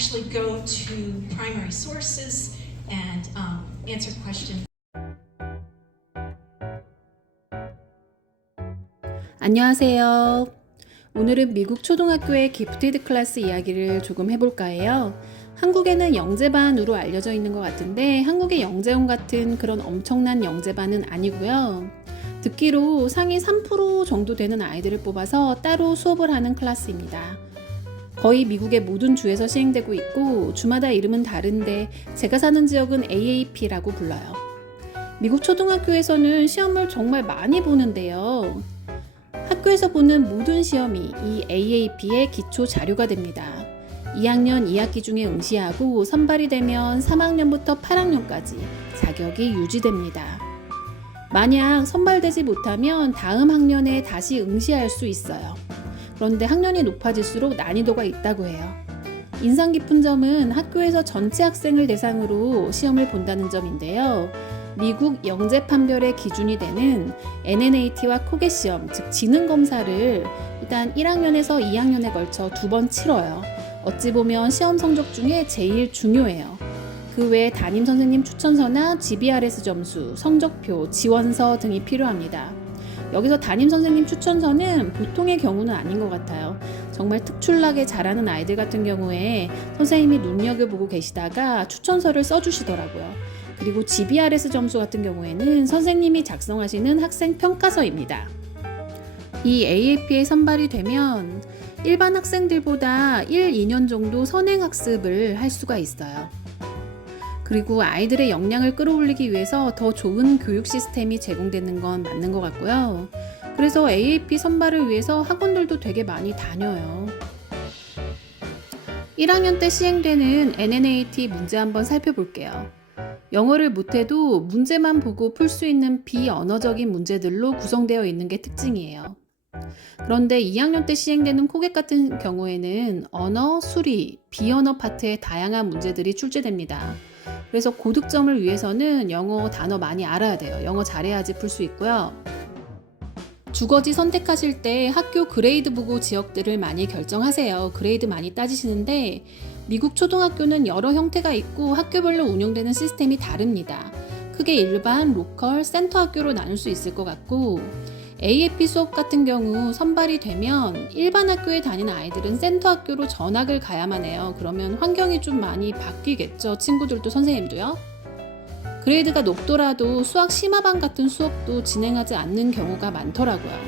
actually go to primary sources and answer questions. 안녕하세요. 오늘은 미국 초등학교의 기프티드 클래스 이야기를 조금 해볼까 해요. 한국에는 영재반으로 알려져 있는 것 같은데 한국의 영재원 같은 그런 엄청난 영재반은 아니고요. 듣기로 상위 3% 정도 되는 아이들을 뽑아서 따로 수업을 하는 클래스입니다. 거의 미국의 모든 주에서 시행되고 있고 주마다 이름은 다른데 제가 사는 지역은 AAP라고 불러요. 미국 초등학교에서는 시험을 정말 많이 보는데요. 학교에서 보는 모든 시험이 이 AAP의 기초 자료가 됩니다. 2학년 2학기 중에 응시하고 선발이 되면 3학년부터 8학년까지 자격이 유지됩니다. 만약 선발되지 못하면 다음 학년에 다시 응시할 수 있어요. 그런데 학년이 높아질수록 난이도가 있다고 해요. 인상 깊은 점은 학교에서 전체 학생을 대상으로 시험을 본다는 점인데요. 미국 영재 판별의 기준이 되는 NNAT와 코겟 시험, 즉 지능 검사를 일단 1학년에서 2학년에 걸쳐 2번 치러요. 어찌 보면 시험 성적 중에 제일 중요해요. 그 외에 담임 선생님 추천서나 GBRS 점수, 성적표, 지원서 등이 필요합니다. 여기서 담임 선생님 추천서는 보통의 경우는 아닌 것 같아요. 정말 특출나게 잘하는 아이들 같은 경우에 선생님이 눈여겨보고 계시다가 추천서를 써주시더라고요. 그리고 GBRS 점수 같은 경우에는 선생님이 작성하시는 학생 평가서입니다. 이 AAP에 선발이 되면 일반 학생들보다 1, 2년 정도 선행학습을 할 수가 있어요. 그리고 아이들의 역량을 끌어올리기 위해서 더 좋은 교육 시스템이 제공되는 건 맞는 것 같고요. 그래서 AAP 선발을 위해서 학원들도 되게 많이 다녀요. 1학년 때 시행되는 NNAT 문제 한번 살펴볼게요. 영어를 못해도 문제만 보고 풀 수 있는 비언어적인 문제들로 구성되어 있는 게 특징이에요. 그런데 2학년 때 시행되는 코겟 같은 경우에는 언어, 수리, 비언어 파트의 다양한 문제들이 출제됩니다. 그래서 고득점을 위해서는 영어 단어 많이 알아야 돼요. 영어 잘해야지 풀 수 있고요. 주거지 선택하실 때 학교 그레이드 보고 지역들을 많이 결정하세요. 그레이드 많이 따지시는데 미국 초등학교는 여러 형태가 있고 학교별로 운영되는 시스템이 다릅니다. 크게 일반, 로컬, 센터 학교로 나눌 수 있을 것 같고 AAP 수업 같은 경우 선발이 되면 일반 학교에 다니는 아이들은 센터 학교로 전학을 가야만 해요. 그러면 환경이 좀 많이 바뀌겠죠. 친구들도 선생님도요. 그레이드가 높더라도 수학 심화반 같은 수업도 진행하지 않는 경우가 많더라고요.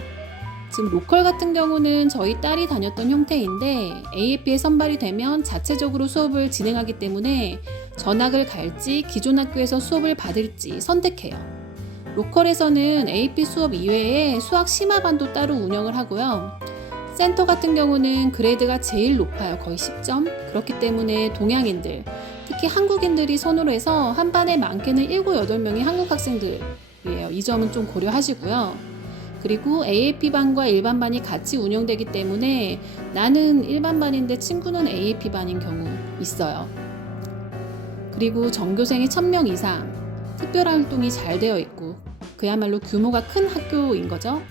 지금 로컬 같은 경우는 저희 딸이 다녔던 형태인데 AAP에 선발이 되면 자체적으로 수업을 진행하기 때문에 전학을 갈지 기존 학교에서 수업을 받을지 선택해요. 로컬에서는 AP 수업 이외에 수학 심화반도 따로 운영을 하고요. 센터 같은 경우는 그레이드가 제일 높아요. 거의 10점. 그렇기 때문에 동양인들, 특히 한국인들이 선호를 해서 한 반에 많게는 7, 8명이 한국 학생들이에요. 이 점은 좀 고려하시고요. 그리고 AAP반과 일반반이 같이 운영되기 때문에 나는 일반반인데 친구는 AAP반인 경우 있어요. 그리고 전교생이 1000명 이상, 특별활동이 잘 되어 있고 그야말로 규모가 큰 학교인 거죠.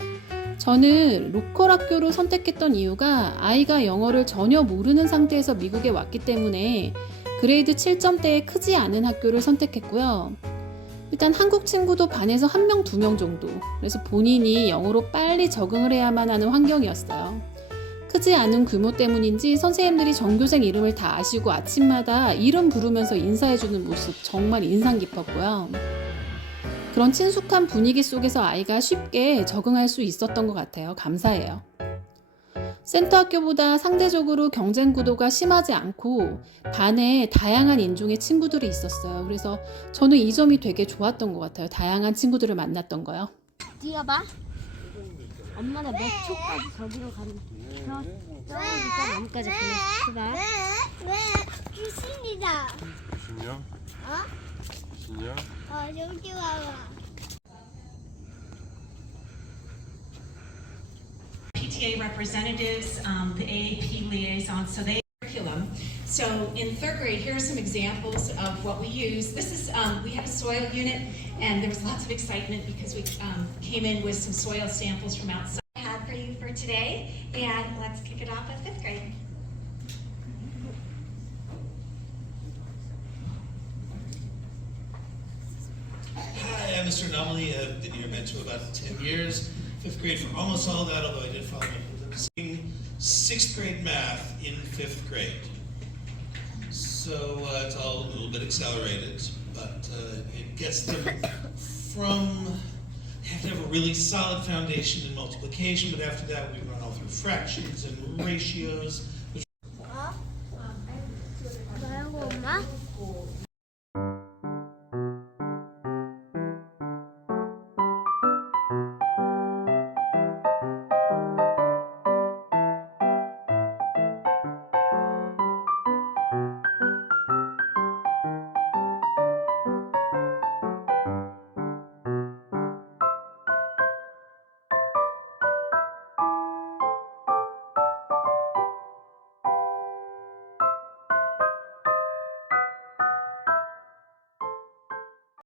저는 로컬 학교로 선택했던 이유가 아이가 영어를 전혀 모르는 상태에서 미국에 왔기 때문에 그레이드 7점대에 크지 않은 학교를 선택했고요. 일단 한국 친구도 반에서 1명, 2명 정도. 그래서 본인이 영어로 빨리 적응을 해야만 하는 환경이었어요. 크지 않은 규모 때문인지 선생님들이 전교생 이름을 다 아시고 아침마다 이름 부르면서 인사해주는 모습 정말 인상 깊었고요. 그런 친숙한 분위기 속에서 아이가 쉽게 적응할 수 있었던 것 같아요. 감사해요. 센터 학교보다 상대적으로 경쟁 구도가 심하지 않고 반에 다양한 인종의 친구들이 있었어요. 그래서 저는 이 점이 되게 좋았던 것 같아요. 다양한 친구들을 만났던 거요. 뛰어봐. 엄마가 몇 초까지 저기로 가는 저기부터 나무까지 가면 해봐. 왜? 귀신이다. 귀신이야? 어? 귀신이야? 저기 와봐. PTA representatives, the AAP liaisons, so they curriculum. So in third grade, here are some examples of what we use. This is, we have a soil unit, and there was lots of excitement because we came in with some soil samples from outside. I had for you for today, and let's kick it off at fifth grade. Mr. Anomaly. I've been your mentor about 10 years. 5th grade for almost all that, although I did follow up with them. Seeing 6th grade math in 5th grade. So it's all a little bit accelerated, but it gets them from, they have to have a really solid foundation in multiplication, but after that we run all through fractions and ratios. 뭐라고 엄마?